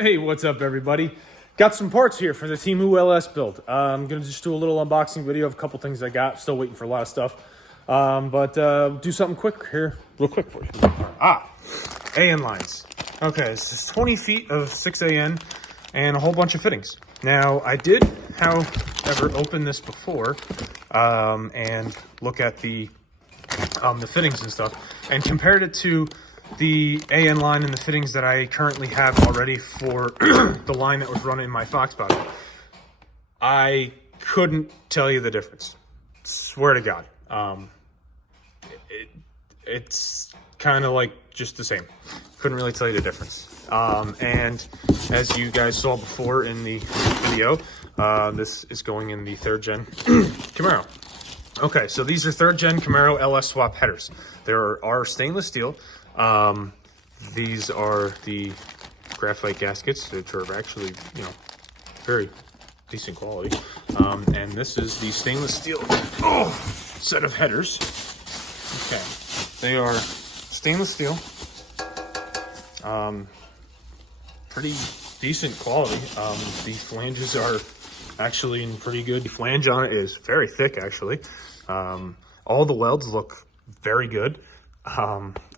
Hey, what's up everybody? Got some parts here for the Temu LS build. I'm gonna just do a little unboxing video of a couple things I got. Still waiting for a lot of stuff. Do something quick here, real quick for you. AN lines. Okay, this is 20 feet of 6 AN and a whole bunch of fittings. Now, I did, however, open this before and look at the fittings and stuff and compared it to the AN line and the fittings that I currently have already for the line that was running in my Fox body. I couldn't tell you the difference. Swear to God. It's kind of like just the same. Couldn't really tell you the difference. And as you guys saw before in the video, this is going in the 3rd gen Camaro. Okay, so these are 3rd gen Camaro LS swap headers. There are stainless steel. These are the graphite gaskets, which are actually, very decent quality. And this is the stainless steel set of headers. Okay, they are stainless steel. Pretty decent quality. The flanges are actually in pretty good. The flange on it is very thick, actually. All the welds look very good.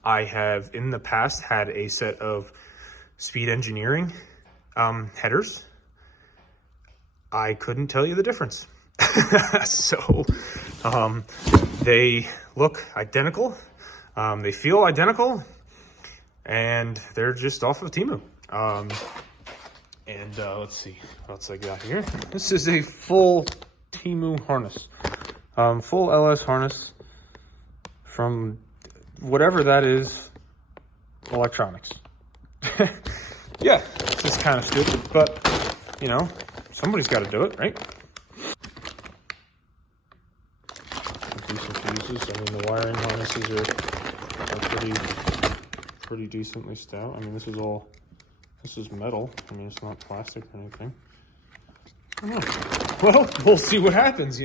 I have in the past had a set of Speed Engineering headers. I couldn't tell you the difference. So they look identical, they feel identical, and they're just off of Temu. Let's see what else I got here. This is a full Temu harness, full LS harness from whatever that is, electronics. Yeah, it's just kind of stupid, but somebody's got to do it, right? Decent fuses. I mean, the wiring harnesses are pretty decently stout. I mean, this is metal. I mean, it's not plastic or anything. I don't know. Well, we'll see what happens,